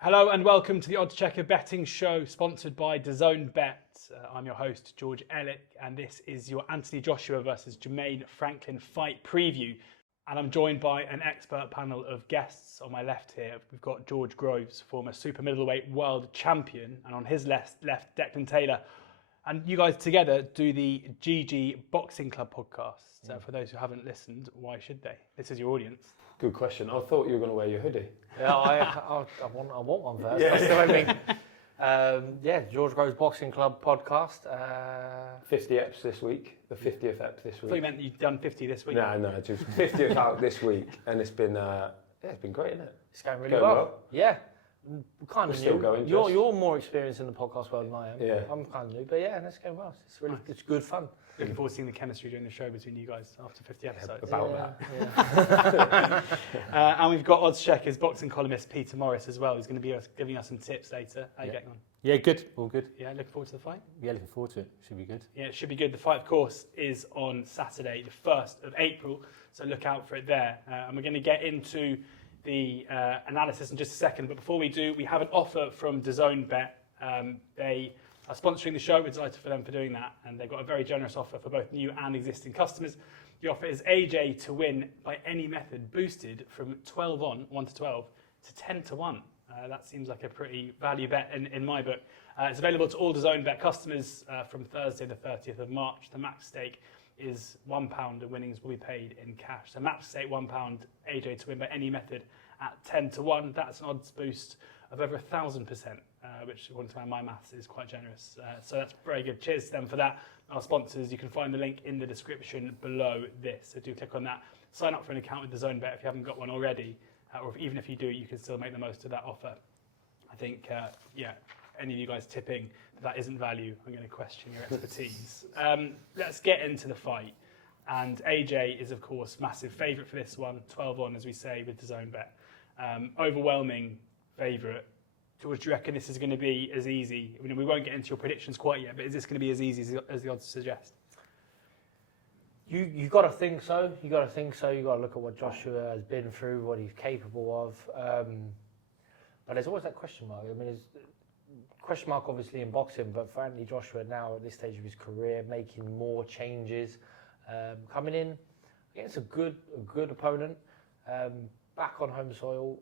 Hello and welcome to the oddschecker betting show sponsored by DAZN Bet. I'm your host, George Elek, and this is your Anthony Joshua versus Jermaine Franklin fight preview. And I'm joined by an expert panel of guests. On my left here, we've got George Groves, former super-middleweight world champion, and on his left, Declan Taylor. And you guys together do the GG Boxing Club podcast. For those who haven't listened, why should they? This is your audience. Good question. I thought you were going to wear your hoodie. Yeah, I want one first. Yeah. That's what I mean. George Groves Boxing Club podcast. 50 eps this week. The 50th ep this week. I thought you meant you'd done 50 this week. No, just 50th out this week, and it's been great, isn't it? It's going really well. Yeah, kind of We're still going. You're more experienced in the podcast world than I am. Yeah, I'm kind of new, but yeah, it's going well. It's really it's good fun. Looking forward to seeing the chemistry during the show between you guys after 50 episodes. About that. And we've got oddschecker's boxing columnist Peter Morris as well, who's going to be giving us some tips later. How are you getting on? Yeah, good. All good. Yeah, looking forward to the fight? Yeah, looking forward to it. Should be good. Yeah, it should be good. The fight, of course, is on Saturday, the 1st of April, so look out for it there. And we're going to get into the analysis in just a second, but before we do, we have an offer from DAZN Bet. They are sponsoring the show. We're delighted for them for doing that, and they've got a very generous offer for both new and existing customers. The offer is AJ to win by any method, boosted from 12 on, 1 to 12, to 10 to 1. That seems like a pretty value bet in my book. It's available to all DAZN Bet customers from Thursday the 30th of March. The max stake is £1 and winnings will be paid in cash. So max stake £1, AJ to win by any method at 10 to 1. That's an odds boost of over 1,000%, which according to my maths is quite generous. So that's very good. Cheers to them for that. Our sponsors, you can find the link in the description below this. So do click on that. Sign up for an account with DAZN Bet if you haven't got one already. Or even if you do, you can still make the most of that offer. I think, any of you guys tipping that isn't value, I'm going to question your expertise. Let's get into the fight. And AJ is, of course, massive favourite for this one. 12 on, as we say, with DAZN Bet. Overwhelming favourite. George, do you reckon this is going to be as easy? I mean, we won't get into your predictions quite yet, but is this going to be as easy as the odds suggest? You got to think so. You got to look at what Joshua has been through, what he's capable of. But there's always that question mark. I mean, there's question mark obviously in boxing, but for Anthony Joshua now at this stage of his career, making more changes, coming in against a good opponent, back on home soil.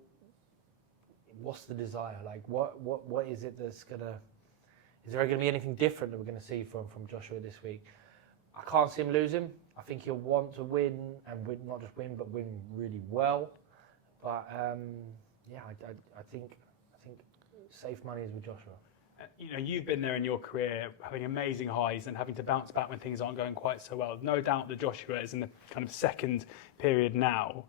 What's the desire? Like, what is it that's gonna? Is there going to be anything different that we're going to see from Joshua this week? I can't see him losing. I think he'll want to win, and not just win, but win really well. But I think safe money is with Joshua. You've been there in your career, having amazing highs and having to bounce back when things aren't going quite so well. No doubt that Joshua is in the kind of second period now.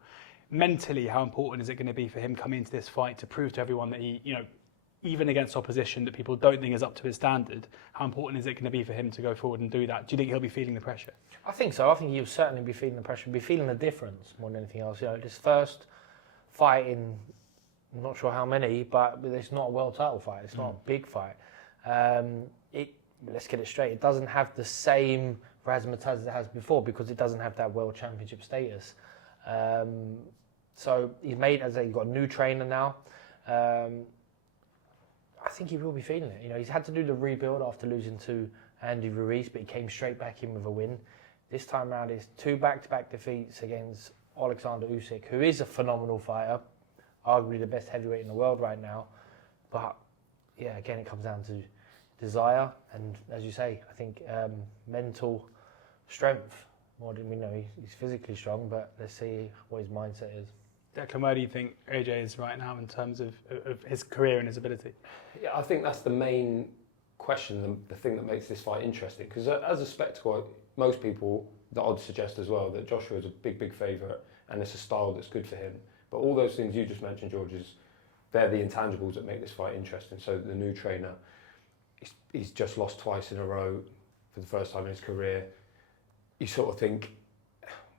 Mentally, how important is it going to be for him coming into this fight to prove to everyone that he, even against opposition that people don't think is up to his standard, how important is it going to be for him to go forward and do that? Do you think he'll be feeling the pressure? I think so. I think he'll certainly be feeling the pressure, be feeling the difference more than anything else. This first fight in, I'm not sure how many, but it's not a world title fight. It's not a big fight. Let's get it straight. It doesn't have the same razzmatazz it has before because it doesn't have that world championship status. So he's got a new trainer now. I think he will be feeling it. He's had to do the rebuild after losing to Andy Ruiz, but he came straight back in with a win. This time around, it's 2 back-to-back defeats against Alexander Usyk, who is a phenomenal fighter, arguably the best heavyweight in the world right now. But yeah, again, it comes down to desire and, as you say, I think mental strength. More than we know, he's physically strong, but let's see what his mindset is. Declan, where do you think AJ is right now in terms of his career and his ability? Yeah, I think that's the main question, the thing that makes this fight interesting. Because as a spectacle, most people, the odds suggest as well, that Joshua is a big favourite and it's a style that's good for him. But all those things you just mentioned, George, they're the intangibles that make this fight interesting. So the new trainer, he's just lost twice in a row for the first time in his career. You sort of think,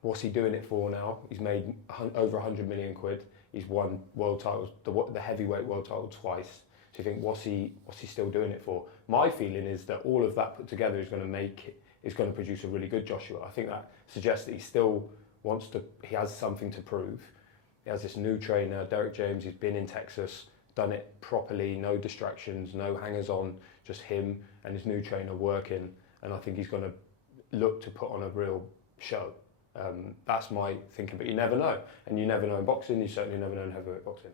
what's he doing it for now? He's made over 100 million quid. He's won world titles, the heavyweight world title twice. So you think, what's he still doing it for? My feeling is that all of that put together is going to produce a really good Joshua. I think that suggests that he still he has something to prove. He has this new trainer, Derrick James. He's been in Texas, done it properly, no distractions, no hangers on, just him and his new trainer working, and I think he's going to look to put on a real show. That's my thinking, but you never know, and you never know in boxing, you certainly never know in heavyweight boxing.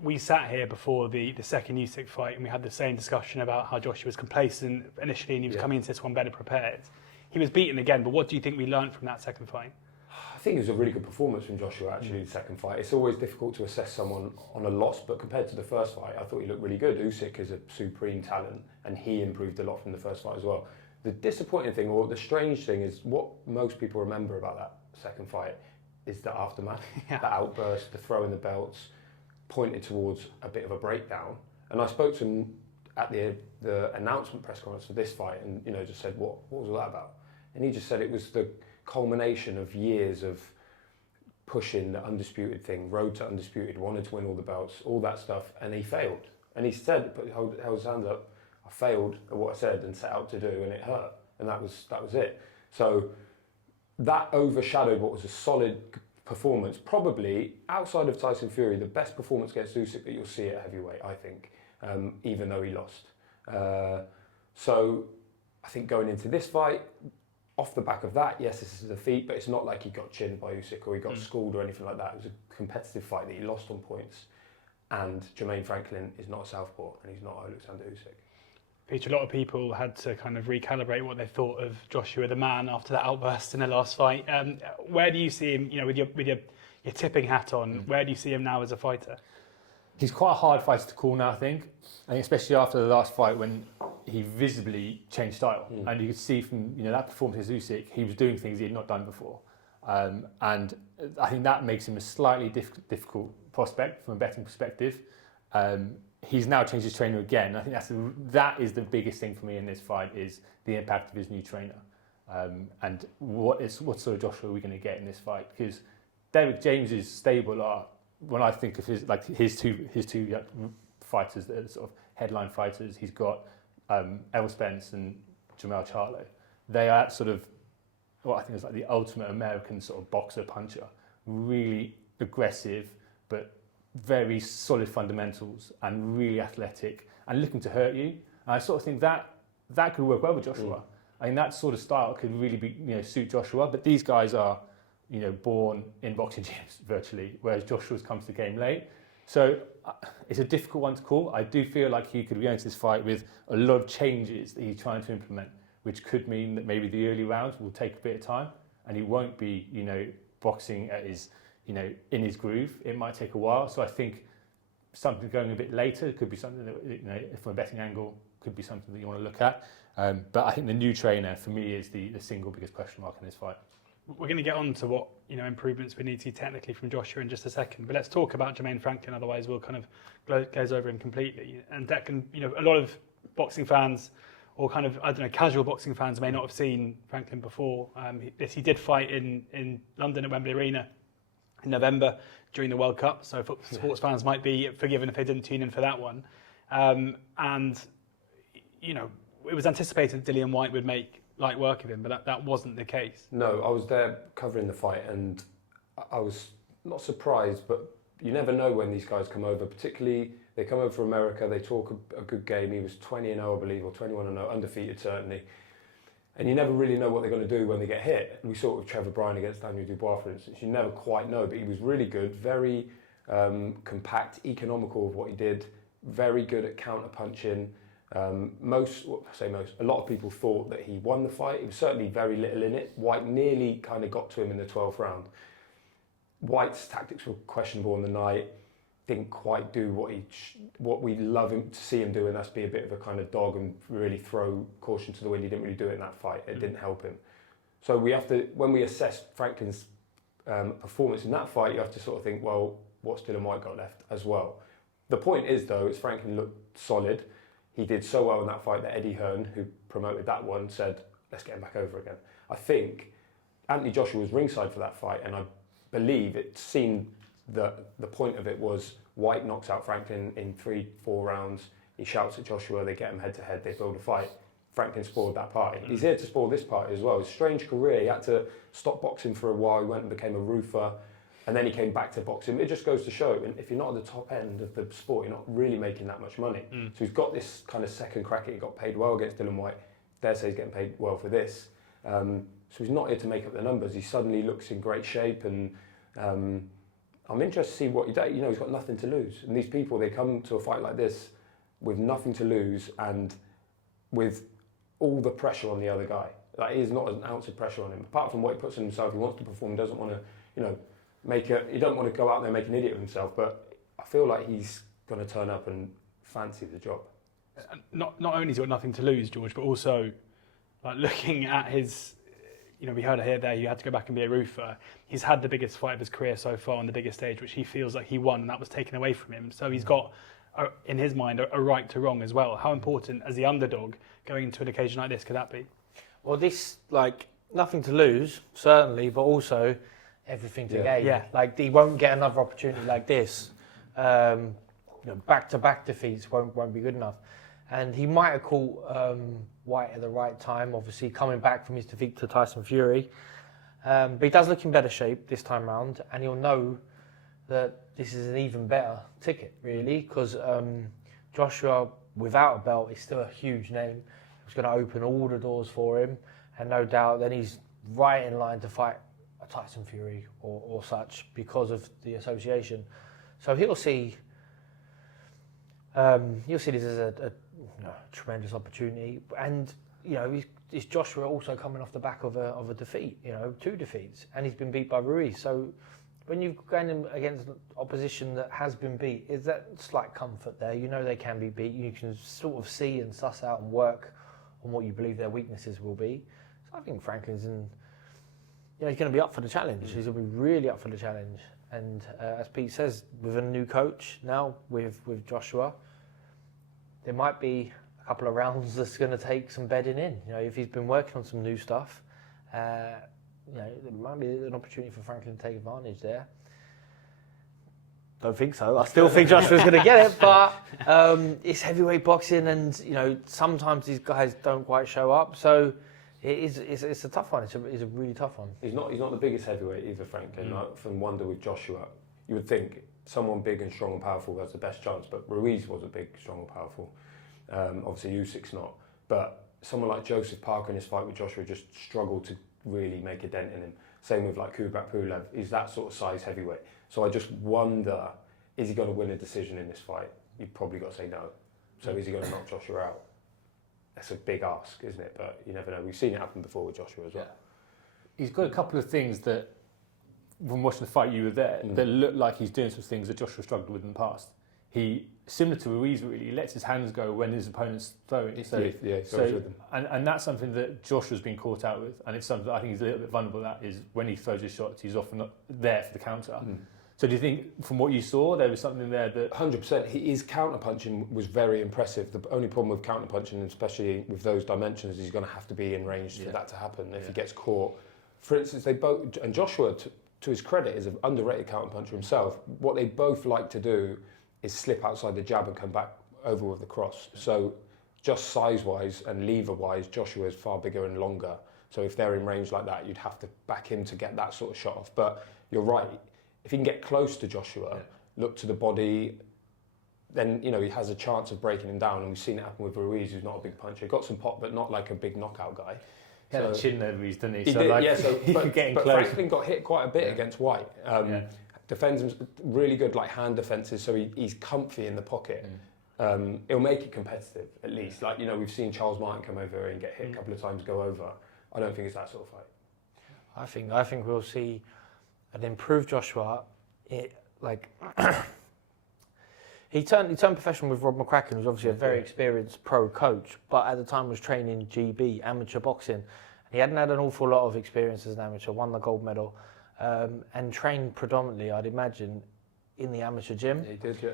We sat here before the second Usyk fight and we had the same discussion about how Joshua was complacent initially and he was coming into this one better prepared. He was beaten again, but what do you think we learned from that second fight? I think it was a really good performance from Joshua, actually, the second fight. It's always difficult to assess someone on a loss, but compared to the first fight, I thought he looked really good. Usyk is a supreme talent, and he improved a lot from the first fight as well. The disappointing thing, or the strange thing, is what most people remember about that second fight is the aftermath, the outburst, the throwing the belts, pointed towards a bit of a breakdown. And I spoke to him at the announcement press conference for this fight and, just said, what was all that about? And he just said it was the culmination of years of pushing the undisputed thing, road to undisputed, wanted to win all the belts, all that stuff, and he failed. And he said, held his hands up, I failed at what I said and set out to do, and it hurt. And that was it. So that overshadowed what was a solid performance, probably outside of Tyson Fury, the best performance against Usyk that you'll see at heavyweight, I think, even though he lost. So I think going into this fight, off the back of that, yes, this is a defeat, but it's not like he got chinned by Usyk or he got schooled or anything like that. It was a competitive fight that he lost on points. And Jermaine Franklin is not a southpaw, and he's not Alexander Usyk. Peter, a lot of people had to kind of recalibrate what they thought of Joshua the man after that outburst in the last fight. Where do you see him, with your tipping hat on, where do you see him now as a fighter? He's quite a hard fighter to call now, I think especially after the last fight when he visibly changed style. And you could see from that performance against Usyk, he was doing things he had not done before. And I think that makes him a slightly difficult prospect from a betting perspective. He's now changed his trainer again. I think that is the biggest thing for me in this fight, is the impact of his new trainer. And what sort of Joshua are we going to get in this fight? Because Derrick James's stable are, when I think of his two fighters that are sort of headline fighters, he's got Errol Spence and Jermell Charlo. They are sort of what I think is like the ultimate American sort of boxer puncher, really aggressive but very solid fundamentals and really athletic and looking to hurt you. And I sort of think that could work well with Joshua. I mean, that sort of style could really be suit Joshua. But these guys are born in boxing gyms virtually, whereas Joshua's come to the game late. So it's a difficult one to call. I do feel like he could go into this fight with a lot of changes that he's trying to implement, which could mean that maybe the early rounds will take a bit of time and he won't be boxing at his in his groove. It might take a while. So I think something going a bit later could be something that, from a betting angle, could be something that you want to look at. But I think the new trainer, for me, is the single biggest question mark in this fight. We're going to get on to what improvements we need to see technically from Joshua in just a second. But let's talk about Jermaine Franklin, otherwise we'll kind of glaze over him completely. And Declan, a lot of boxing fans, or kind of, casual boxing fans may not have seen Franklin before. He did fight in London at Wembley Arena in November during the World Cup, so sports fans might be forgiven if they didn't tune in for that one. It was anticipated that Dillian Whyte would make light work of him, but that wasn't the case. No, I was there covering the fight and I was not surprised, but you never know when these guys come over, particularly they come over from America, they talk a good game. He was 20-0, I believe, or 21-0, undefeated certainly. And you never really know what they're going to do when they get hit. We saw it with Trevor Bryan against Daniel Dubois, for instance. You never quite know, but he was really good, very compact, economical of what he did, very good at counter-punching. A lot of people thought that he won the fight. It was certainly very little in it. Whyte nearly kind of got to him in the 12th round. Whyte's tactics were questionable on the night. Didn't quite do what we love him to see him do, and that's be a bit of a kind of dog and really throw caution to the wind. He didn't really do it in that fight. It didn't help him. So we have to, when we assess Franklin's performance in that fight, you have to sort of think, well, what's Dillian Whyte got left as well? The point is, though, is Franklin looked solid. He did so well in that fight that Eddie Hearn, who promoted that one, said, let's get him back over again. I think Anthony Joshua was ringside for that fight, and I believe it seemed that the point of it was Whyte knocks out Franklin in 3-4 rounds. He shouts at Joshua, they get him head to head, they build a fight. Franklin spoiled that party. He's here to spoil this party as well. It's a strange career. He had to stop boxing for a while. He went and became a roofer. and then he came back to boxing. It just goes to show, if you're not at the top end of the sport, you're not really making that much money. So he's got this kind of second crack at it. He got paid well against Dillian Whyte. Dare say he's getting paid well for this. So he's not here to make up the numbers. He suddenly looks in great shape, and I'm interested to see what he does. You know, he's got nothing to lose. And these people, they come to a fight like this with nothing to lose and with all the pressure on the other guy. Like, he is not an ounce of pressure on him. Apart from what he puts on himself, he wants to perform, doesn't want to, you know, he don't want to go out there and make an idiot of himself, but I feel like he's going to turn up and fancy the job. Not only has he got nothing to lose, George, but also like looking at his, you know, we heard it here there, you had to go back and be a roofer. He's had the biggest fight of his career so far on the biggest stage, which he feels like he won, and that was taken away from him. So he's got, in his mind, a right to wrong as well. How important, as the underdog, going into an occasion like this, could that be? Well, this, like, nothing to lose, certainly, but also everything to gain. Yeah. Like, he won't get another opportunity like this. You know, back-to-back defeats won't be good enough. And he might have caught Whyte at the right time, obviously, coming back from his defeat to Tyson Fury. But he does look in better shape this time round, and he'll know that this is an even better ticket, really, because Joshua, without a belt, is still a huge name. It's going to open all the doors for him, and no doubt then he's right in line to fight a Tyson Fury or such because of the association. So he'll see this as a tremendous opportunity, and you know, is Joshua also coming off the back of a defeat? You know, 2 defeats, and he's been beat by Ruiz. So when you've gone against opposition that has been beat, is that slight comfort there? You know they can be beat. You can sort of see and suss out and work on what you believe their weaknesses will be. So I think Franklin's he's going to be up for the challenge. He's going to be really up for the challenge. And as Pete says, with a new coach now, with Joshua, there might be a couple of rounds that's going to take some bedding in. You know, if he's been working on some new stuff, you know, there might be an opportunity for Franklin to take advantage there. Don't think so. I still think Joshua's going to get it, but it's heavyweight boxing, and you know, sometimes these guys don't quite show up. So it's a tough one. It's a really tough one. He's not the biggest heavyweight either, Franklin. Like, from Wonder with Joshua, you would think someone big and strong and powerful has the best chance, but Ruiz was a big, strong and powerful. Obviously Usyk's not, but someone like Joseph Parker in his fight with Joshua just struggled to really make a dent in him. Same with like Kubrat Pulev. He's that sort of size heavyweight. So I just wonder, is he going to win a decision in this fight? You've probably got to say no. So is he going to knock Joshua out? That's a big ask, isn't it? But you never know. We've seen it happen before with Joshua as well. Yeah. He's got a couple of things that, from watching the fight, you were there, that look like he's doing some things that Joshua struggled with in the past. He, similar to Ruiz, really, he lets his hands go when his opponent's throwing. He goes with them. And that's something that Joshua's been caught out with, and it's something that I think he's a little bit vulnerable at, is when he throws his shots, he's often not there for the counter. So do you think, from what you saw, there was something there that... 100%. His counter-punching was very impressive. The only problem with counter-punching, especially with those dimensions, is he's going to have to be in range for that to happen if he gets caught. For instance, they both... And Joshua, to his credit, is an underrated counter-puncher himself. What they both like to do is slip outside the jab and come back over with the cross. So just size-wise and lever-wise, Joshua is far bigger and longer. So if they're in range like that, you'd have to back him to get that sort of shot off. But you're right. If he can get close to Joshua, look to the body, then you know he has a chance of breaking him down. And we've seen it happen with Ruiz, who's not a big puncher. Got some pop, but not like a big knockout guy. He had a chin there, Ruiz, didn't he? He did, like, but getting but close. Franklin got hit quite a bit against Whyte. Defends him really good, like hand defenses, so he's comfy in the pocket. It'll make it competitive, at least. Like, you know, we've seen Charles Martin come over and get hit a couple of times, go over. I don't think it's that sort of fight. I think we'll see an improved Joshua. He turned professional with Rob McCracken, who's obviously a very experienced pro coach, but at the time was training GB, amateur boxing. He hadn't had an awful lot of experience as an amateur, won the gold medal, and trained predominantly, I'd imagine, in the amateur gym. Yeah, he did, yeah.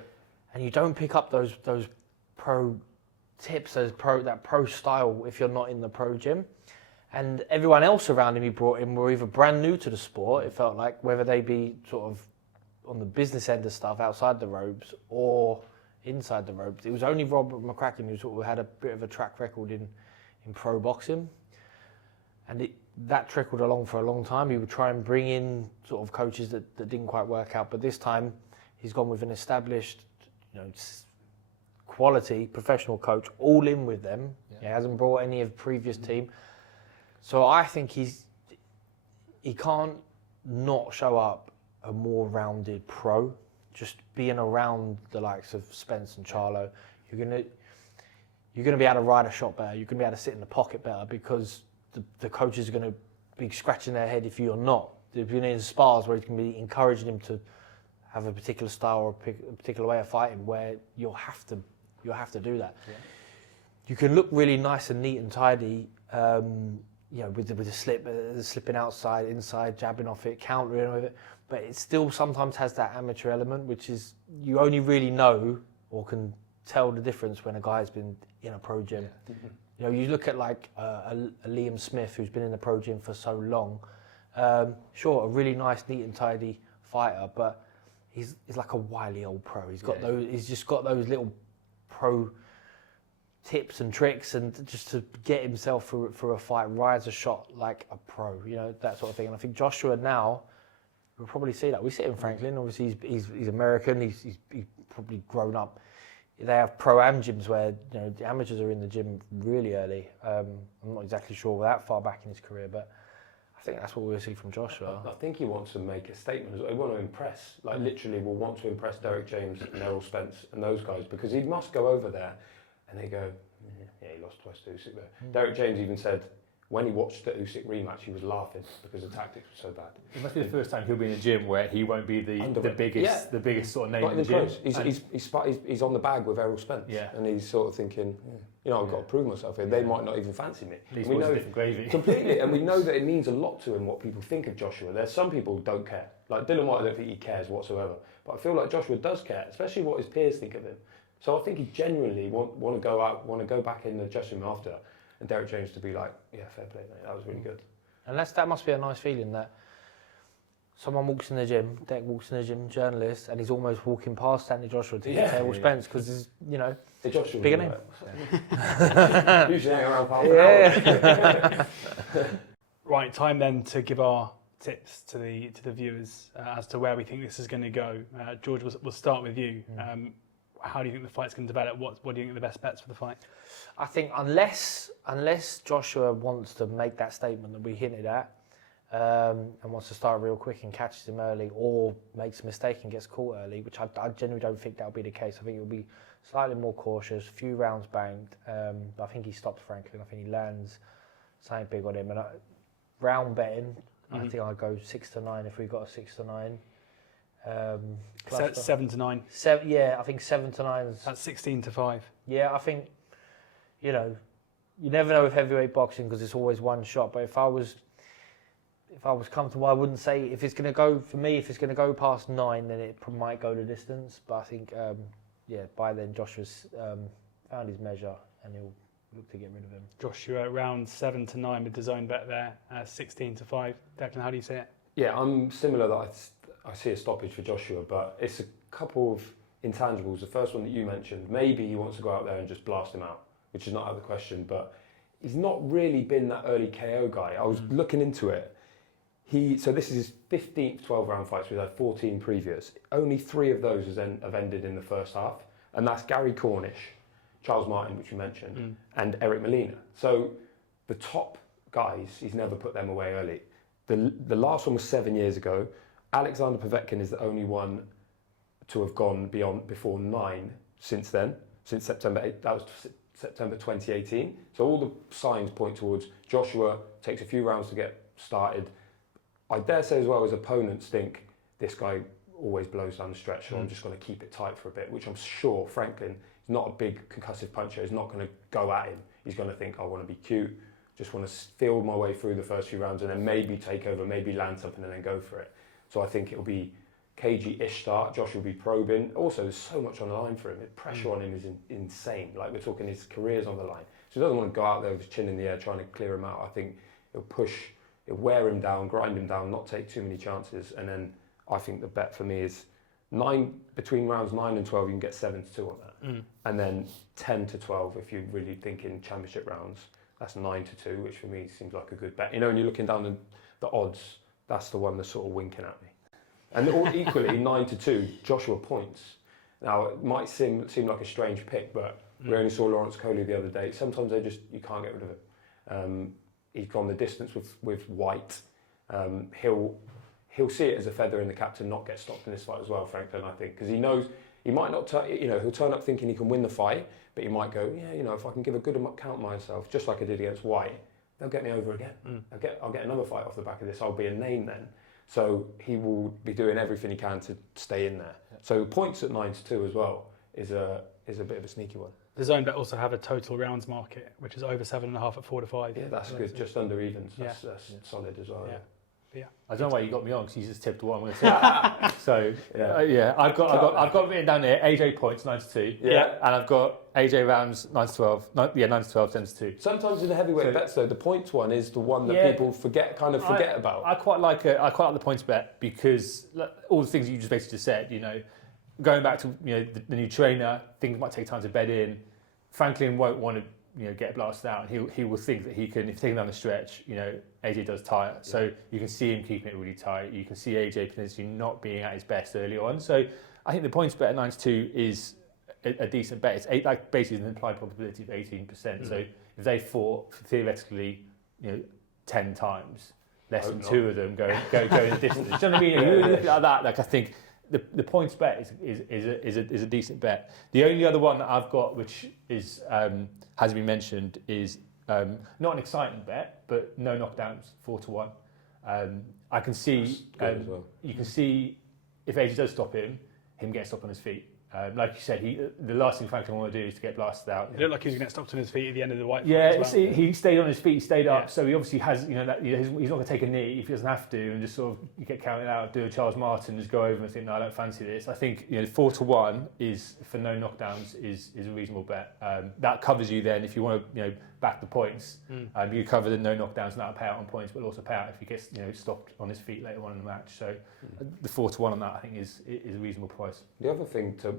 And you don't pick up those pro tips, that pro style if you're not in the pro gym. And everyone else around him he brought in were either brand new to the sport, it felt like, whether they be sort of on the business end of stuff outside the ropes or inside the ropes. It was only Robert McCracken who sort of had a bit of a track record in pro boxing. And that trickled along for a long time. He would try and bring in sort of coaches that didn't quite work out, but this time he's gone with an established, quality professional coach, all in with them. Yeah. He hasn't brought any of the previous team. So I think he can't not show up a more rounded pro. Just being around the likes of Spence and Charlo, you're gonna be able to ride a shot better. You're gonna be able to sit in the pocket better because the coaches are gonna be scratching their head if you're not. They've been in spars where he's gonna be encouraging him to have a particular style or a particular way of fighting where you'll have to do that. Yeah. You can look really nice and neat and tidy, with the slipping outside, inside, jabbing off it, countering with it, but it still sometimes has that amateur element, which is you only really know or can tell the difference when a guy's been in a pro gym. Yeah. You look at like a Liam Smith who's been in the pro gym for so long. Sure, a really nice, neat and tidy fighter, but he's like a wily old pro. He's got those. He's just got those little pro tips and tricks, and just to get himself through a fight, rides a shot like a pro. That sort of thing. And I think Joshua now, we'll probably see that. We see it in Franklin. Obviously, he's American. He's probably grown up. They have pro-am gyms where the amateurs are in the gym really early. I'm not exactly sure that far back in his career, but I think that's what we'll see from Joshua. I think he wants to make a statement. He wants to impress, literally will want to impress Derrick James and Errol Spence and those guys, because he must go over there and they go, yeah, he lost twice to Usyk there. Derrick James even said, when he watched the Usyk rematch, he was laughing because the tactics were so bad. It must be the first time he'll be in a gym where he won't be the biggest sort of name in the gym. He's on the bag with Errol Spence, and he's sort of thinking, I've got to prove myself here. They might not even fancy me. At least we know different gravy. Completely, and we know that it means a lot to him what people think of Joshua. There's some people who don't care. Like Dillian Whyte, I don't think he cares whatsoever. But I feel like Joshua does care, especially what his peers think of him. So I think he genuinely want to go back in the dressing room after, and Derrick James to be like, yeah, fair play, mate. That was really good. And that must be a nice feeling that someone walks in the gym, Deck walks in the gym, journalist, and he's almost walking past Anthony Joshua to get to Errol Spence because he's, hey, Joshua, bigger name. Usually hang around half an hour. Right, time then to give our tips to the viewers as to where we think this is going to go. George, we'll start with you. How do you think the fight's going to develop? What do you think are the best bets for the fight? I think unless Joshua wants to make that statement that we hinted at, and wants to start real quick and catches him early, or makes a mistake and gets caught early, which I genuinely don't think that'll be the case. I think he'll be slightly more cautious, few rounds banged. I think he stops Franklin. I think he lands something big on him. And round betting, I think I'd go 6-9 if we got a 6-9. 7-9. I think 7-9. That's 16-5. Yeah, I think, you never know with heavyweight boxing because it's always one shot. But if I was comfortable, I wouldn't say if it's going to go past 9, then it might go the distance. But I think, by then Joshua's found his measure and he'll look to get rid of him. Joshua around 7-9 with DAZN Bet there, 16-5. Declan, how do you see it? Yeah, I'm similar. That I see a stoppage for Joshua, but it's a couple of intangibles. The first one that you mentioned, maybe he wants to go out there and just blast him out, which is not out of the question, but he's not really been that early KO guy. I was looking into it. So this is his 15th 12-round fights. We've had 14 previous. Only 3 of those have ended in the first half, and that's Gary Cornish, Charles Martin, which you mentioned, and Eric Molina. So the top guys, he's never put them away early. The last one was 7 years ago. Alexander Povetkin is the only one to have gone before 9 since then, since September 8th. That was September 2018. So all the signs point towards Joshua takes a few rounds to get started. I dare say as well his opponents think this guy always blows down the stretch, so I'm just going to keep it tight for a bit, which I'm sure Franklin is not a big concussive puncher. He's not going to go at him. He's going to think, I want to be cute, just want to feel my way through the first few rounds and then maybe take over, maybe land something and then go for it. So I think it'll be cagey-ish start. Josh will be probing. Also, there's so much on the line for him. The pressure on him is insane. Like, we're talking his career's on the line. So he doesn't want to go out there with his chin in the air trying to clear him out. I think it'll wear him down, grind him down, not take too many chances. And then I think the bet for me is between rounds 9 and 12, you can get 7-2 on that. And then 10-12 if you're really thinking championship rounds. That's 9-2, which for me seems like a good bet. You know, when you're looking down the odds, that's the one that's sort of winking at me. And equally, 9-2, Joshua points. Now, it might seem like a strange pick, but we only saw Lawrence Coley the other day. Sometimes you can't get rid of him. He's gone the distance with Whyte. He'll see it as a feather in the cap to not get stopped in this fight as well, Franklin, I think, because he knows he might not, he'll turn up thinking he can win the fight, but he might go, if I can give a good account of myself, just like I did against Whyte, they'll get me over again. I'll get another fight off the back of this. I'll be a name then. So he will be doing everything he can to stay in there. So points at 9-2 as well is a bit of a sneaky one. The DAZN Bet also have a total rounds market, which is over 7.5 at 4-5. Yeah, that's good. Just under evens. That's solid as well. Yeah. I don't know why you got me on because you just tipped what I'm going to tip. So I've got written down here AJ points 9-2. Yeah. And I've got AJ Rams 9-12. 9-12, 10-2. Sometimes in the heavyweight bets though, the points one is the one that people forget about. I quite like the points bet because all the things you just basically just said. Going back to the new trainer, things might take time to bed in. Franklin won't want to get blasted out, and he will think that he can, if taking down the stretch, AJ does tire. So you can see him keeping it really tight. You can see AJ potentially not being at his best early on. So I think the points bet at 9-2 is a decent bet. It's basically an implied probability of 18%. So if they fought theoretically, 10 times, less than 2 of them go in the distance. Do you know what I mean? You really look at that. Like I think the points bet is a decent bet. The only other one that I've got, which is has been mentioned, is not an exciting bet, but no knockdowns, 4-1. I can see you can see if AJ does stop him getting stopped on his feet. Like you said, the last thing Franklin want to do is to get blasted out. It looked like he was going to get stopped on his feet at the end of the Whyte fight. Yeah, he stayed on his feet, he stayed up, so he obviously has, he's not going to take a knee if he doesn't have to, and just sort of get counted out, do a Charles Martin, just go over and think, no, I don't fancy this. I think 4-1 is for no knockdowns is a reasonable bet. That covers you then if you want to back the points. You cover the no knockdowns, and that'll pay out on points, but also pay out if he gets stopped on his feet later on in the match. So the 4-1 on that I think is a reasonable price. The other thing to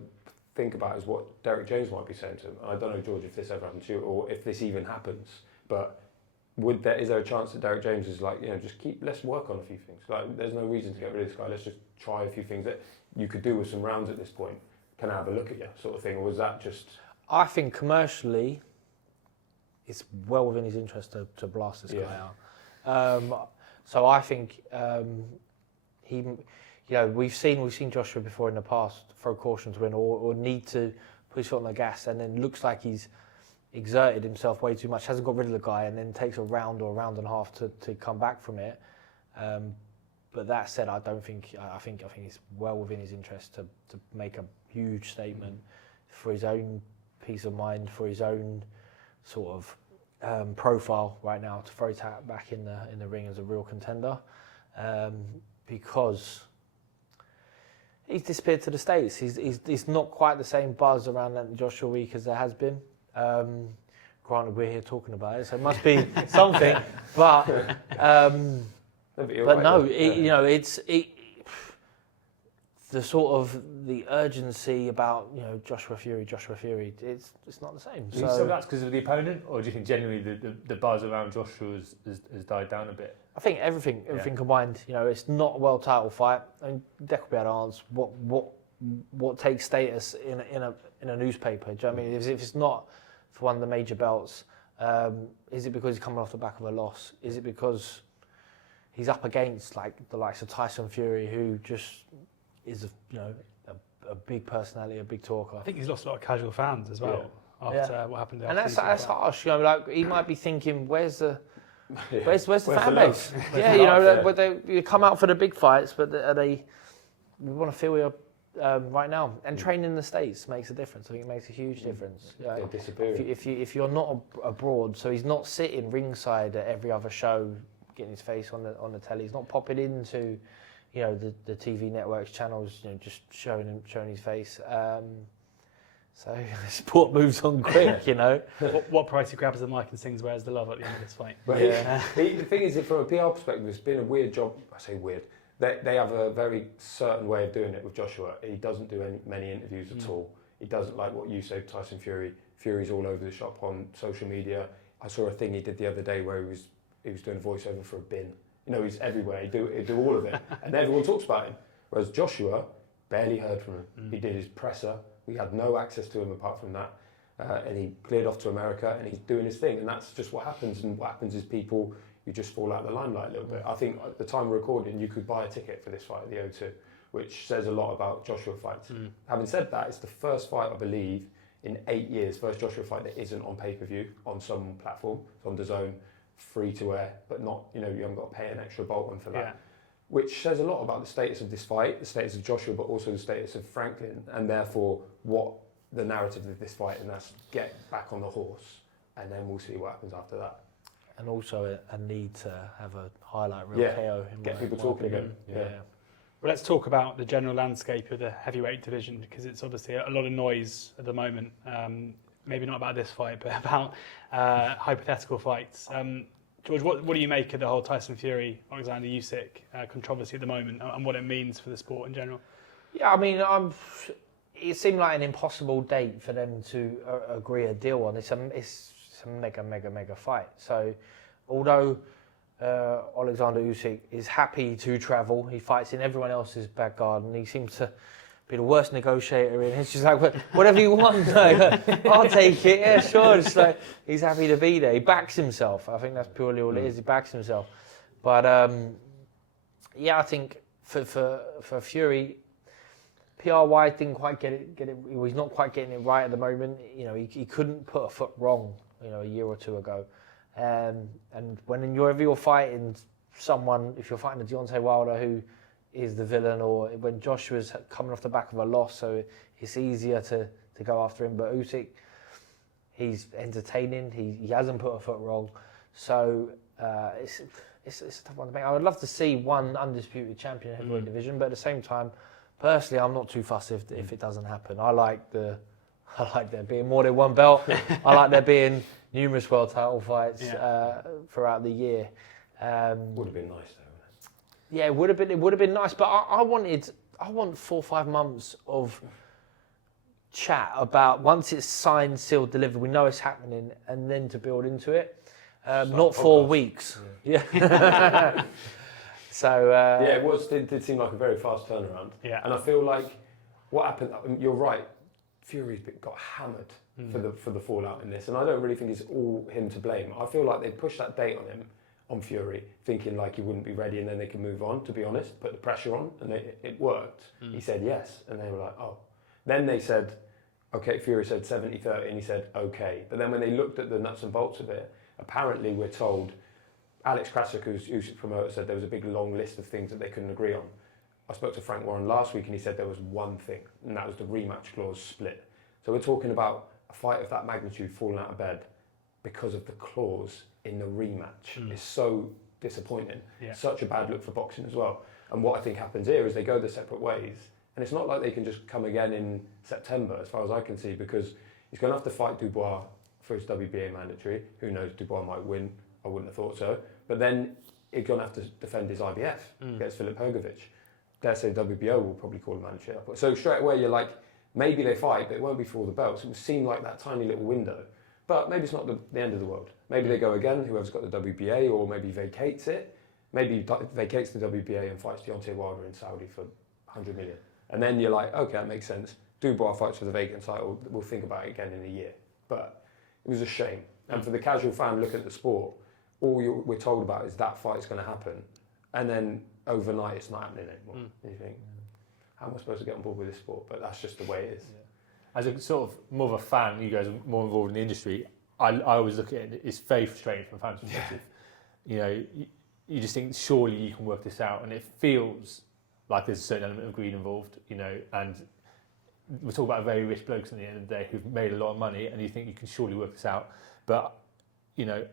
think about is what Derrick James might be saying to him. I don't know, George, if this ever happened to you or if this even happens, but is there a chance that Derrick James is like, let's work on a few things. Like, there's no reason to get rid of this guy. Let's just try a few things that you could do with some rounds at this point. Can I have a look at you, sort of thing? Or was that just... I think commercially, it's well within his interest to blast this guy out. So I think he... we've seen Joshua before in the past throw caution to win or need to put his foot on the gas, and then looks like he's exerted himself way too much, hasn't got rid of the guy, and then takes a round or a round and a half to come back from it. But that said, I think it's well within his interest to make a huge statement for his own peace of mind, for his own sort of profile right now, to throw his hat back in the ring as a real contender, because he's disappeared to the States. He's not quite the same buzz around that Joshua week as there has been. Granted, we're here talking about it, so it must be something. But it's the sort of the urgency about Joshua Fury. It's not the same. Do you think that's because of the opponent, or do you think generally the buzz around Joshua has died down a bit? I think everything combined. It's not a world title fight. I mean, Dec will be able to answer what takes status in a newspaper. Do you know what I mean? If it's not for one of the major belts, is it because he's coming off the back of a loss? Is it because he's up against the likes of Tyson Fury, who just is a big personality, a big talker? I think he's lost a lot of casual fans as well after what happened. And that's harsh. He might be thinking, where's the fan base? They come out for the big fights, but we want to feel you're right now. And training in the States makes a difference. I think it makes a huge difference. If you're not abroad, so he's not sitting ringside at every other show, getting his face on the telly. He's not popping into the TV networks channels, just showing his face. So sport moves on quick, What price he grabs the mic and sings "Where's the Love" at the end of this fight? The thing is, from a PR perspective, it's been a weird job. I say weird. They have a very certain way of doing it with Joshua. He doesn't do many interviews at all. He doesn't, like what you said, Tyson Fury. Fury's all over the shop on social media. I saw a thing he did the other day where he was doing a voiceover for a bin. You know, he's everywhere. He do all of it, and everyone talks about him. Whereas Joshua, barely heard from him. He did his presser. We had no access to him apart from that, and he cleared off to America, and he's doing his thing. And that's just what happens. And what happens is people, you just fall out of the limelight a little bit. I think at the time of recording, you could buy a ticket for this fight at the O2, which says a lot about Joshua fights. Having said that, it's the first fight, I believe, in 8 years, first Joshua fight that isn't on pay-per-view on some platform. It's on DAZN, free to air, but not, you haven't got to pay an extra bolt on for that. Yeah. Which says a lot about the status of this fight, the status of Joshua, but also the status of Franklin, and therefore what the narrative of this fight, and that's get back on the horse, and then we'll see what happens after that. And also a need to have a highlight reel KO. Get people talking again. Yeah. Well, let's talk about the general landscape of the heavyweight division, because it's obviously a lot of noise at the moment. Maybe not about this fight, but about hypothetical fights. George, what do you make of the whole Tyson Fury, Alexander Usyk controversy at the moment, and what it means for the sport in general? Yeah, I mean, it seemed like an impossible date for them to agree a deal on. It's a mega fight. So, although Alexander Usyk is happy to travel, he fights in everyone else's back garden. He seems to be the worst negotiator in. It's just like, whatever you want, I'll take it. Yeah, sure. It's like he's happy to be there. He backs himself. I think that's purely all it is. He backs himself. But yeah, I think for Fury, PR-wise didn't quite get it. He's not quite getting it right at the moment. He couldn't put a foot wrong. A year or two ago, and whenever you're fighting someone, if you're fighting a Deontay Wilder who is the villain, or when Joshua's coming off the back of a loss, so it's easier to go after him. But Usyk, he's entertaining. He hasn't put a foot wrong, so it's a tough one to make. I would love to see one undisputed champion in the heavyweight division, but at the same time, personally, I'm not too fussed if it doesn't happen. I like there being more than one belt. I like there being numerous world title fights throughout the year. Would have been nice though. Yeah, it would have been nice, but I want 4 or 5 months of chat about once it's signed, sealed, delivered. We know it's happening, and then to build into it. Not 4 weeks. Yeah. So it did seem like a very fast turnaround. Yeah. And I feel like what happened. You're right. Fury's got hammered for the fallout in this, and I don't really think it's all him to blame. I feel like they pushed that date on him, on Fury, thinking like he wouldn't be ready, and then they can move on. To be honest, put the pressure on, and it worked. He said yes, and they were like, oh. Then they said, okay. Fury said 70-30, and he said okay. But then when they looked at the nuts and bolts of it, apparently we're told, Alex Krasik, who's Usyk's promoter, said there was a big long list of things that they couldn't agree on. I spoke to Frank Warren last week and he said there was one thing, and that was the rematch clause split. So we're talking about a fight of that magnitude falling out of bed because of the clause in the rematch. It's so disappointing. Yeah. Such a bad look for boxing as well. And what I think happens here is they go their separate ways. And it's not like they can just come again in September, as far as I can see, because he's going to have to fight Dubois for his WBA mandatory. Who knows, Dubois might win. I wouldn't have thought so. But then he's going to have to defend his IBF against Filip Hrgović. Dare say WBO will probably call him mandatory. So straight away you're like, maybe they fight, but it won't be for all the belts. It would seem like that tiny little window. But maybe it's not the end of the world. Maybe they go again, whoever's got the WBA, or maybe vacates it. Maybe vacates the WBA and fights Deontay Wilder in Saudi for 100 million. And then you're like, okay, that makes sense. Dubois fights for the vacant title. We'll think about it again in a year. But it was a shame. And for the casual fan looking at the sport, all we're told about is that fight's going to happen. And then overnight, it's not happening anymore. And you think, how am I supposed to get on board with this sport? But that's just the way it is. Yeah. As a sort of more of a fan, you guys are more involved in the industry. I always look at it, it's very frustrating from a fan's perspective. You know, you just think surely you can work this out, and it feels like there's a certain element of greed involved, you know, and we're talking about very rich blokes at the end of the day who've made a lot of money, and you think you can surely work this out. But, you know,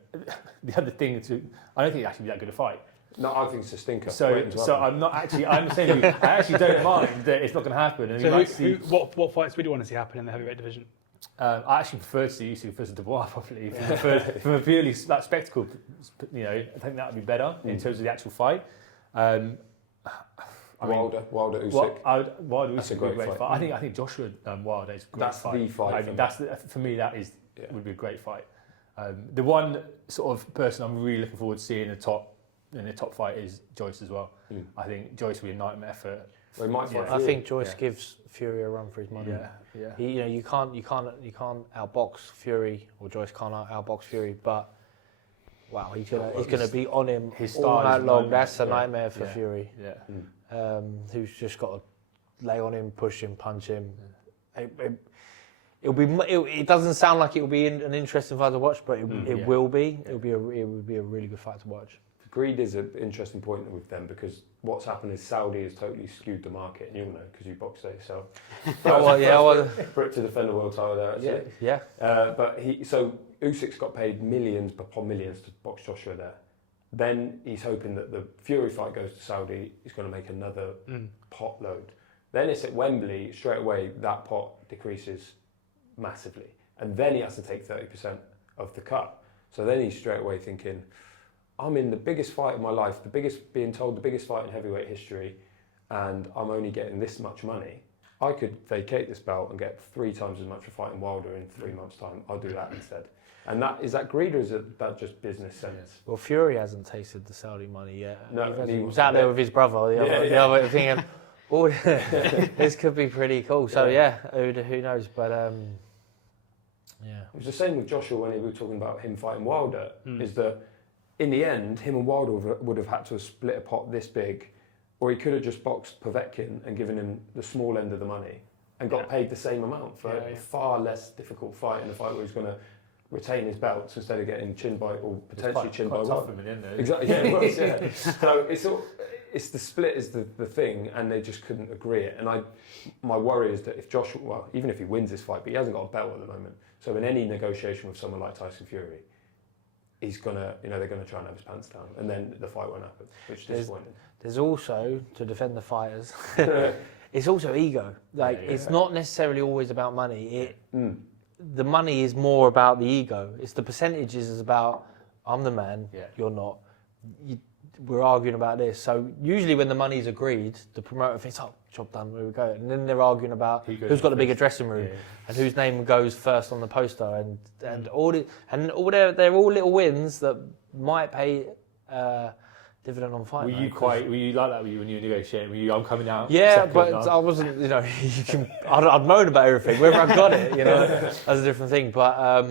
the other thing I don't think it'd actually be that good a fight. No, I think it's a stinker. So I'm not actually, I'm saying I actually don't mind that it's not going to happen. And so what fights would you want to see happen in the heavyweight division? I actually prefer to see Usyk versus Dubois, probably. From a purely spectacle, you know, I think that would be better in terms of the actual fight. Wilder Usyk. Wilder Usyk would be a great fight. I think Joshua Wilder is a great fight. That's the fight. For me, that would be a great fight. The one sort of person I'm really looking forward to seeing in the top fight is Joyce as well. I think Joyce will be a nightmare for. Well, he might fight I Fury. think Joyce gives Fury a run for his money. Yeah. You can't outbox Fury, or Joyce can't outbox Fury, but wow, he's gonna be on him his all style night is long. nightmare. That's a nightmare for Fury. Yeah. Who's just got to lay on him, push him, punch him. It doesn't sound like it will be an interesting fight to watch, but it will be. It would be a really good fight to watch. Greed is an interesting point with them because what's happened is Saudi has totally skewed the market, and you'll know because you boxed there yourself. Brit to defend the world title there, actually. Yeah. But Usyk's got paid millions upon millions to box Joshua there. Then he's hoping that the Fury fight goes to Saudi. He's going to make another pot load. Then it's at Wembley. Straight away, that pot decreases massively, and then he has to take 30% of the cut. So then he's straight away thinking, I'm in the biggest fight of my life, being told the biggest fight in heavyweight history, and I'm only getting this much money. I could vacate this belt and get 3 times as much for fighting Wilder in 3 months' time. I'll do that instead. And is that greed, or is that just business sense? Well, Fury hasn't tasted the Saudi money yet. No, he was out there with his brother the other thinking, oh, this could be pretty cool. So who knows? But it was the same with Joshua when we were talking about him fighting Wilder. Is that in the end, him and Wilder would have had to have split a pot this big, or he could have just boxed Povetkin and given him the small end of the money and got paid the same amount for a far less difficult fight, in a fight where he's going to retain his belts instead of getting chin by or potentially chin by Wilder. Exactly, yeah, it was, yeah. So it's the split is the thing, and they just couldn't agree it. And my worry is that if Joshua, well, even if he wins this fight, but he hasn't got a belt at the moment, so in any negotiation with someone like Tyson Fury, he's gonna, they're gonna try and have his pants down, and then the fight won't happen, which is disappointing. There's also, to defend the fighters, it's also ego. It's not necessarily always about money. The money is more about the ego. It's the percentages is about, I'm the man, you're not. We're arguing about this. So usually when the money's agreed, the promoter thinks, oh, job done, here we go. And then they're arguing about who's got the bigger dressing room and whose name goes first on the poster. And all they're all little wins that might pay dividend on fight. Were you like that when you were negotiating? I'm coming out. Yeah, but I wasn't, I'd moan about everything. Whether I got it, that's a different thing. But I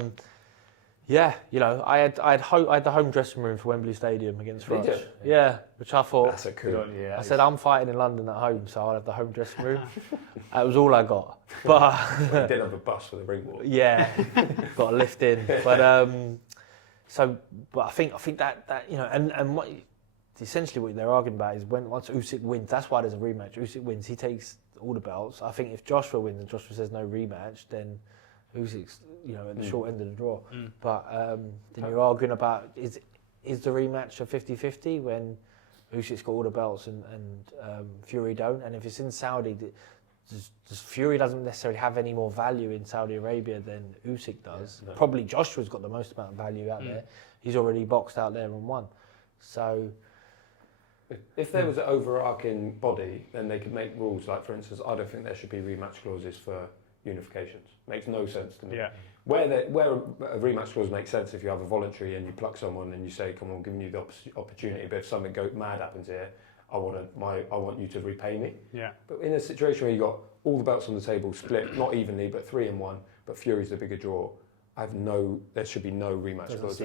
had the home dressing room for Wembley Stadium against Rush. Yeah, which I thought. That's a coup. I said I'm fighting in London at home, so I'll have the home dressing room. That was all I got. But you didn't have a bus for the ring walk. Yeah, got a lift in. But I think that and what. Essentially, what they're arguing about is once Usyk wins, that's why there's a rematch. Usyk wins, he takes all the belts. I think if Joshua wins and Joshua says no rematch, then Usyk's at the short end of the draw. But then you're arguing about is the rematch a 50-50 when Usyk's got all the belts and Fury don't? And if it's in Saudi, Fury doesn't necessarily have any more value in Saudi Arabia than Usyk does. Yeah, Probably Joshua's got the most amount of value out there. He's already boxed out there and won. So. If there was an overarching body, then they could make rules. Like, for instance, I don't think there should be rematch clauses for unifications. Makes no sense to me. Yeah. Where a rematch clause makes sense if you have a voluntary and you pluck someone and you say, "Come on, I'm giving you the opportunity." But if something mad happens here, I want you to repay me. Yeah. But in a situation where you got all the belts on the table split, not evenly, but 3-1, but Fury's the bigger draw. There should be no rematch clause.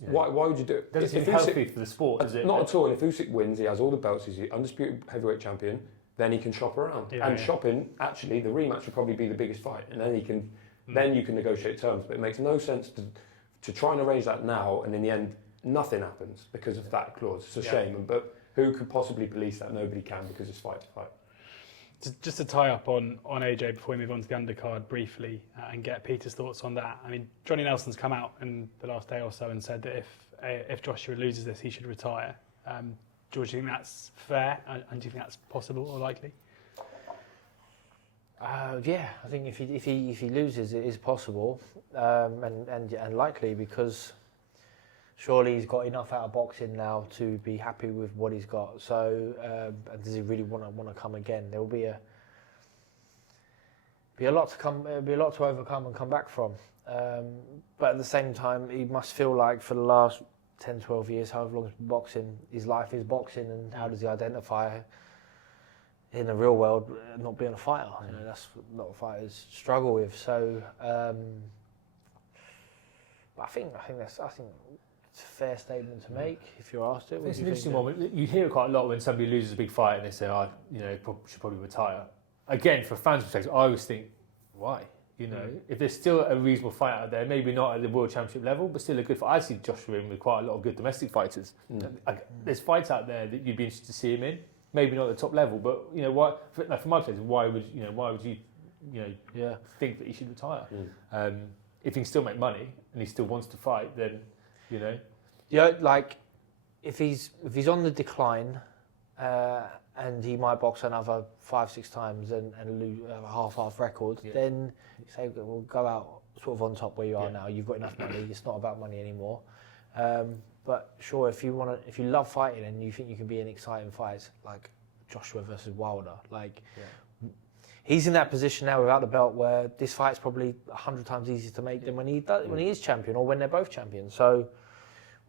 Why would you do it? Doesn't seem healthy for the sport, does it? Not at all. And if Usyk wins, he has all the belts, he's the undisputed heavyweight champion, then he can shop around. Shopping, actually, the rematch would probably be the biggest fight. And then you can negotiate terms. But it makes no sense to try and arrange that now, and in the end, nothing happens because of that clause. It's a shame. But who could possibly police that? Nobody can, because it's fight to fight. Just to tie up on AJ before we move on to the undercard briefly and get Peter's thoughts on that. I mean, Johnny Nelson's come out in the last day or so and said that if Joshua loses this, he should retire. George, do you think that's fair, and do you think that's possible or likely? Yeah, I think if he loses, it is possible and likely, because surely he's got enough out of boxing now to be happy with what he's got. So, does he really want to come again? There will be Be a lot to come. It'll be a lot to overcome and come back from. But at the same time, he must feel like for the last 10, 12 years, however long he's been boxing, his life is boxing, and how does he identify in the real world not being a fighter? You know, that's what a lot of fighters struggle with. So, but I think it's a fair statement to make if you're asked it. It's an interesting one. You hear it quite a lot when somebody loses a big fight and they say, "Oh, you know, should probably retire." Again, for fans' perspective, I always think, why? You know, if there's still a reasonable fight out there, maybe not at the World Championship level, but still a good fight. I see Joshua in with quite a lot of good domestic fighters. There's fights out there that you'd be interested to see him in. Maybe not at the top level, but you know, why? From my perspective, why would you think that he should retire? If he can still make money and he still wants to fight, then you know. Yeah, like if he's on the decline. And he might box another 5-6 times and lose a half record, then you say, well, go out sort of on top where you are now. You've got enough money. It's not about money anymore. But sure, if you love fighting and you think you can be in exciting fights like Joshua versus Wilder, he's in that position now without the belt where this fight's probably 100 times easier to make than when he is champion or when they're both champions. So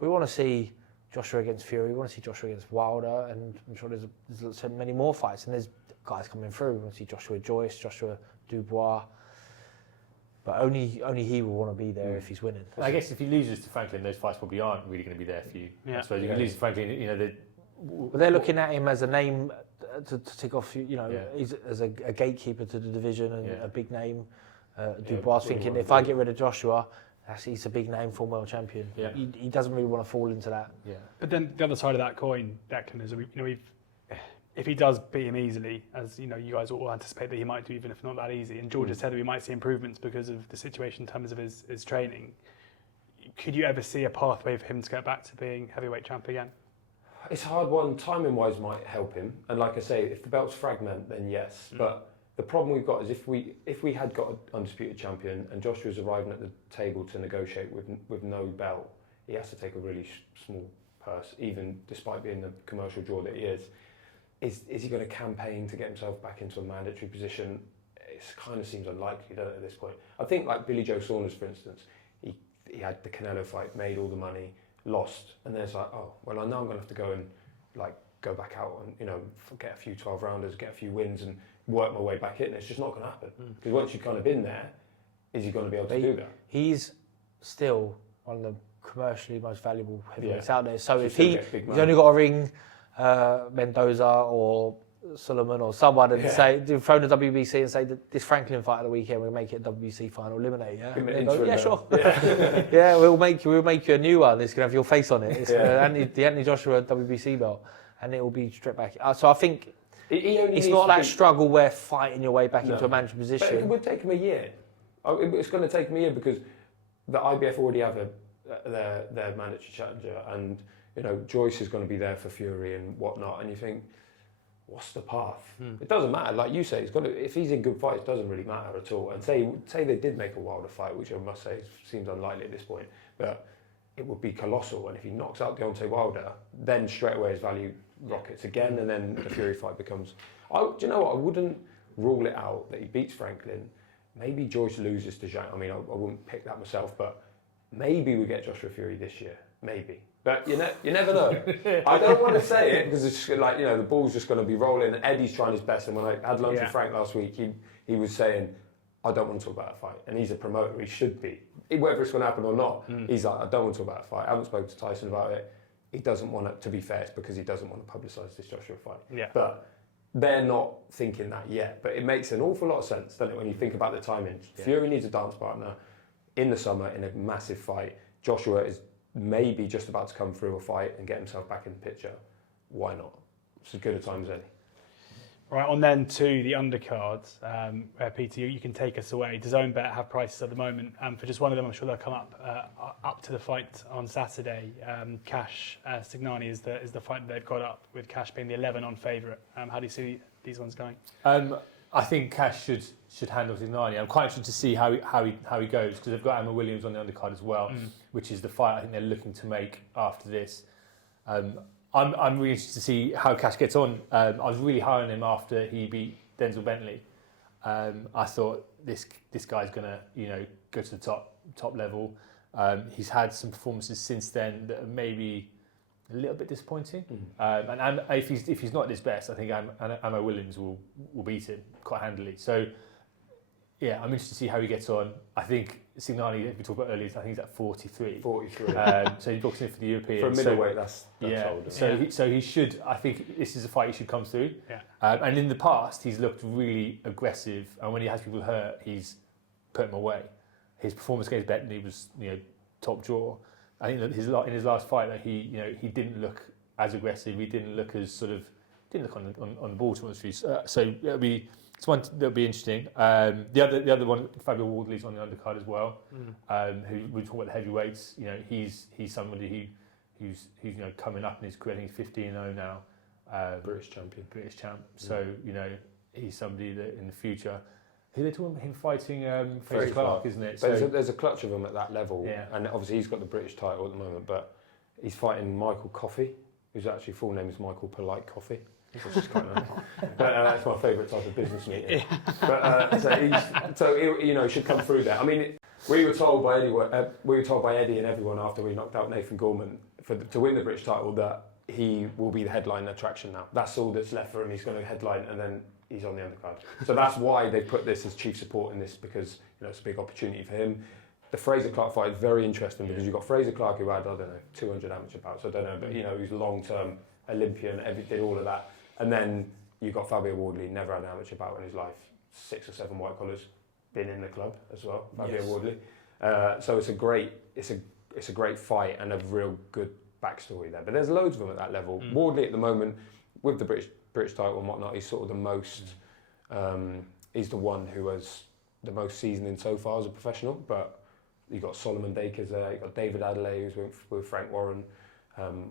we want to see Joshua against Fury, we want to see Joshua against Wilder, and I'm sure there's so many more fights, and there's guys coming through. We want to see Joshua Joyce, Joshua Dubois, but only he will want to be there if he's winning. I guess if he loses to Franklin, those fights probably aren't really going to be there for you. I suppose if you lose to Franklin, you know, but they're looking at him as a name to tick off. You know, he's as a gatekeeper to the division and a big name. Dubois thinking, if I get rid of Joshua, he's a big name, former world champion. Yeah. He doesn't really want to fall into that. Yeah. But then the other side of that coin, Declan, is if he does beat him easily, as you know, you guys all anticipate that he might do, even if not that easy. And George has said that we might see improvements because of the situation in terms of his training. Could you ever see a pathway for him to get back to being heavyweight champ again? It's a hard one. Timing-wise might help him. And like I say, if the belts fragment, then yes. But the problem we've got is if we had got an undisputed champion and Joshua's arriving at the table to negotiate with no belt, he has to take a really small purse, even despite being the commercial draw that he is. Is he going to campaign to get himself back into a mandatory position? It kind of seems unlikely, doesn't it, at this point? I think like Billy Joe Saunders, for instance, he had the Canelo fight, made all the money, lost, and then it's like, oh, well, I know I'm going to have to go and like go back out and, you know, get a few 12-rounders, get a few wins and work my way back in. It's just not going to happen. Because once you've kind of been there, is he going to be able to do that? He's still one of the commercially most valuable heavyweights out there. So if he's only got to ring Mendoza or Solomon or someone and say, phone the WBC and say that this Franklin fight of the weekend, we'll make it a WBC final, eliminate, sure. we'll make you a new one. It's going to have your face on it. It's the Anthony Joshua WBC belt, and it will be straight back. So I think it's not that struggle where fighting your way back into a management position. But it would take him a year. It's going to take him a year because the IBF already have their mandatory challenger, and you know Joyce is going to be there for Fury and whatnot. And you think, what's the path? It doesn't matter. Like you say, if he's in good fights, it doesn't really matter at all. And say they did make a Wilder fight, which I must say seems unlikely at this point, but it would be colossal. And if he knocks out Deontay Wilder, then straight away his value rockets again, and then the Fury fight becomes. Do you know what? I wouldn't rule it out that he beats Franklin. Maybe Joyce loses to Zhang. I mean, I wouldn't pick that myself, but maybe we get Joshua Fury this year. Maybe. But you never know. I don't want to say it because it's just like, you know, the ball's just going to be rolling. And Eddie's trying his best. And when I had lunch with Frank last week, he was saying, I don't want to talk about a fight. And he's a promoter. He should be. Whether it's going to happen or not, he's like, I don't want to talk about a fight. I haven't spoken to Tyson about it. He doesn't want it, to be fair, it's because he doesn't want to publicise this Joshua fight. Yeah. But they're not thinking that yet. But it makes an awful lot of sense, doesn't it, when you think about the timing. Yeah. Fury needs a dance partner in the summer in a massive fight. Joshua is maybe just about to come through a fight and get himself back in the picture. Why not? It's as good a time as any. Right, on then to the undercards. Peter, you can take us away. DAZN Bet have prices at the moment. For just one of them, I'm sure they'll come up to the fight on Saturday. Cash Signani is the fight that they've got up, with Cash being the 11 on favourite. How do you see these ones going? I think Cash should handle Signani. I'm quite interested to see how he goes, because they've got Emma Williams on the undercard as well, which is the fight I think they're looking to make after this. I'm really interested to see how Cash gets on. I was really high on him after he beat Denzel Bentley. I thought this guy's gonna go to the top level. He's had some performances since then that are maybe a little bit disappointing. And if he's not at his best, I think Ammo Williams will beat him quite handily. So yeah, I'm interested to see how he gets on. I think Signani, we talked about earlier, I think he's at 43. 43. So he's boxing for the European. For a middleweight, that's yeah. old. So he should. I think this is a fight he should come through. Yeah. And in the past, he's looked really aggressive, and when he has people hurt, he's put them away. His performance against Bettany was top draw. I think that in his last fight that he didn't look as aggressive. He didn't look as didn't look on the ball too much. So it's one that'll be interesting. The other one, Fabio Wardley's on the undercard as well. Who we talk about the heavyweights. He's somebody who's coming up in his career. I think he's 15-0 now. British champ. So he's somebody that in the future. Who they're talking about him fighting Fraser Clark, isn't it? So there's a clutch of him at that level, yeah. And obviously he's got the British title at the moment, but he's fighting Michael Coffey, whose actually full name is Michael Polite Coffey. Which is kind of, but that's my favourite type of business meeting. But so he should come through there. I mean, we were told by Eddie and everyone after we knocked out Nathan Gorman to win the British title that he will be the headline attraction now. That's all that's left for him. He's going to headline and then he's on the undercard. So that's why they put this as chief support in this, because it's a big opportunity for him. The Fraser Clark fight is very interesting because you've got Fraser Clark who had 200 amateur bouts. I don't know, but he's a long-term Olympian, did all of that. And then you've got Fabio Wardley, never had an amateur bout in his life, 6 or 7 white collars, been in the club as well. Fabio Wardley. So it's a great fight and a real good backstory there. But there's loads of them at that level. Wardley at the moment, with the British title and whatnot, he's sort of the most. He's the one who has the most seasoning so far as a professional. But you've got Solomon Dakers there, you've got David Adelaide who's with Frank Warren.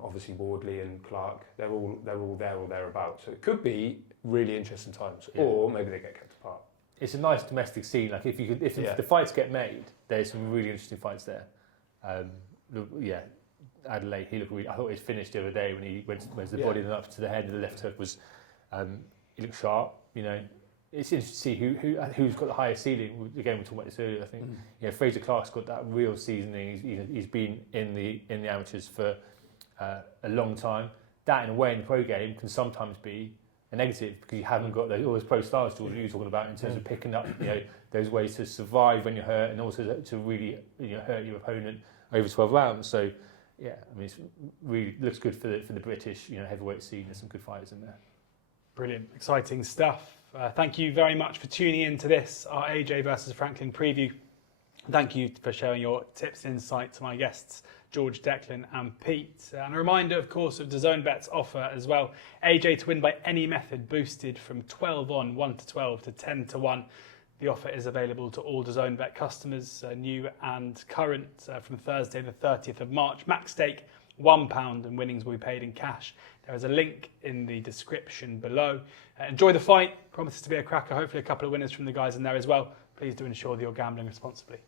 Obviously Wardley and Clark, they're all there or thereabouts. So it could be really interesting times, or maybe they get kept apart. It's a nice domestic scene. Like if the fights get made, there's some really interesting fights there. Adelaide, he looked really, I thought his finish the other day when he went the body and up to the head and the left hook was, he looked sharp. It's interesting to see who's got the highest ceiling. Again, we talked about this earlier. I think Fraser Clark's got that real seasoning. He's been in the amateurs for a long time. That in a way in the pro game can sometimes be a negative because you haven't got all those pro styles George you were talking about in terms of picking up those ways to survive when you're hurt and also to really hurt your opponent over 12 rounds. So yeah, I mean, it really looks good for the British heavyweight scene. There's some good fighters in there. Brilliant, exciting stuff. Thank you very much for tuning in to this, our AJ versus Franklin preview. Thank you for sharing your tips and insight to my guests, George, Declan and Pete. And a reminder, of course, of DAZN Bet's offer as well. AJ to win by any method boosted from 12 on, 1-12 to 10-1. The offer is available to all DAZN Bet customers, new and current, from Thursday the 30th of March. Max stake £1 and winnings will be paid in cash. There is a link in the description below. Enjoy the fight. Promises to be a cracker. Hopefully a couple of winners from the guys in there as well. Please do ensure that you're gambling responsibly.